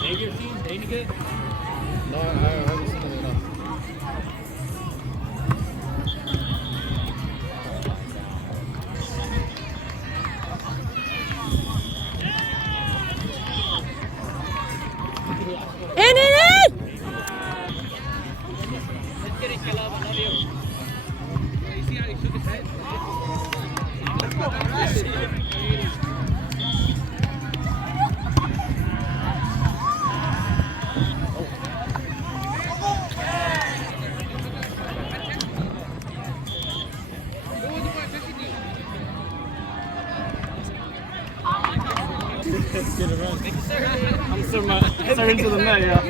Xavier team, they any good? No, I haven't seen them enough. In! Let's get it, Caleb. I love you. You see how he shook his head? Get around. Thank you, sir. I'm serving to the net, yeah.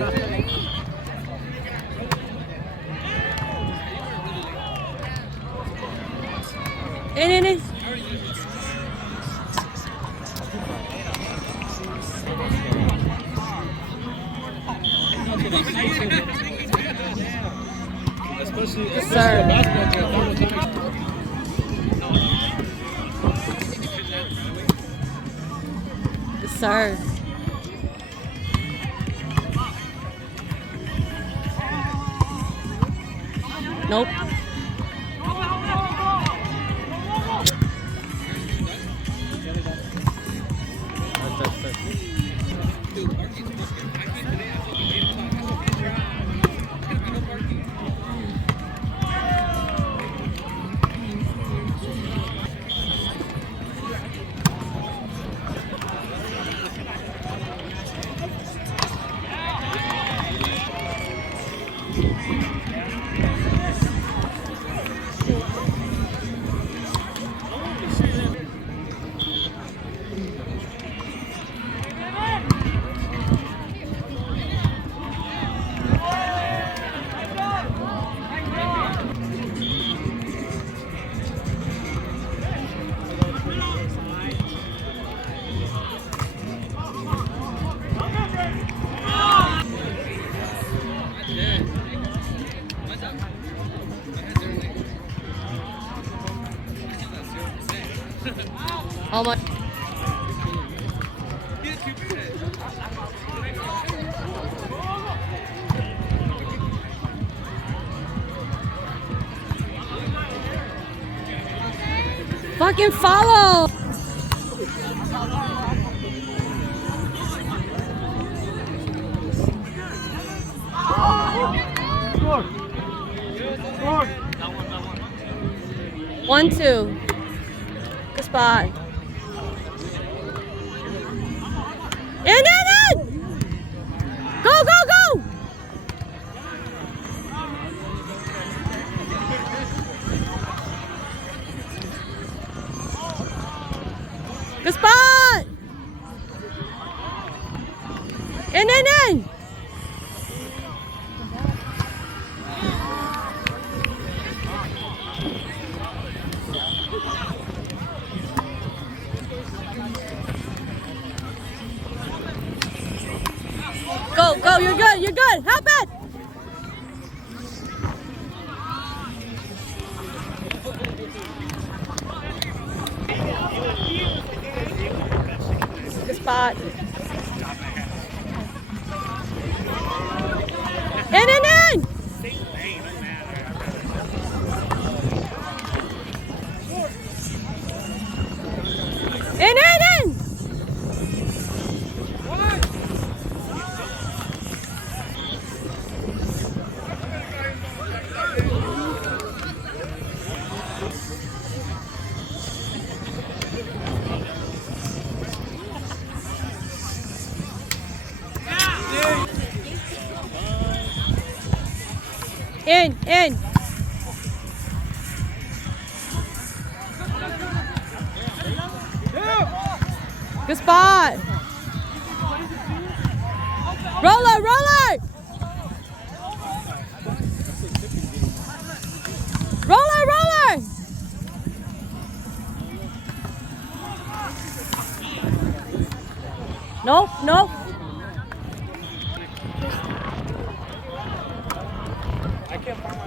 In! Especially Sir. basketball game. Sir. Nope. Oh my. Fucking follow. Score! Score! 1-2. Good spot. In! In. Go, you're good. Help it. Good spot. In. In. In. Good spot. Roller. Roller. Nope. I can't find my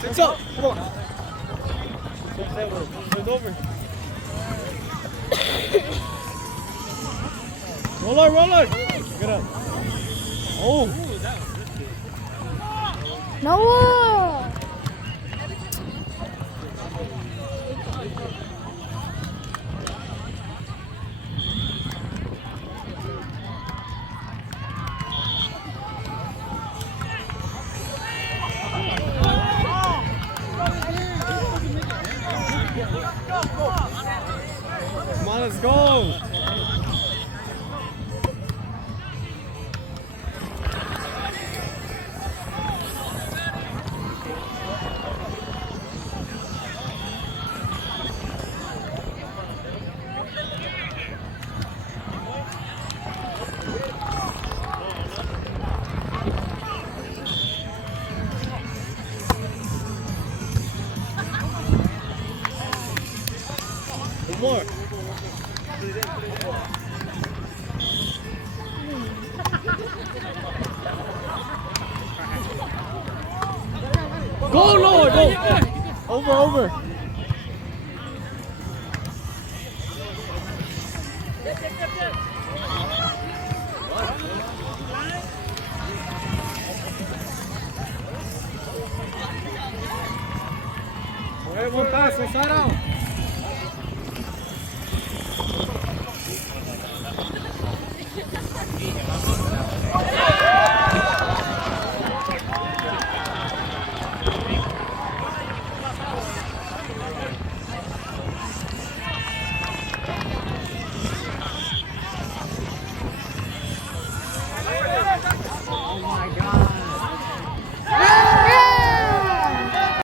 Six up. Come on. It's over. Roller. Get up. Oh. No. Come on, let's go. One more. Go, Lord, go. Over. One pass, inside out.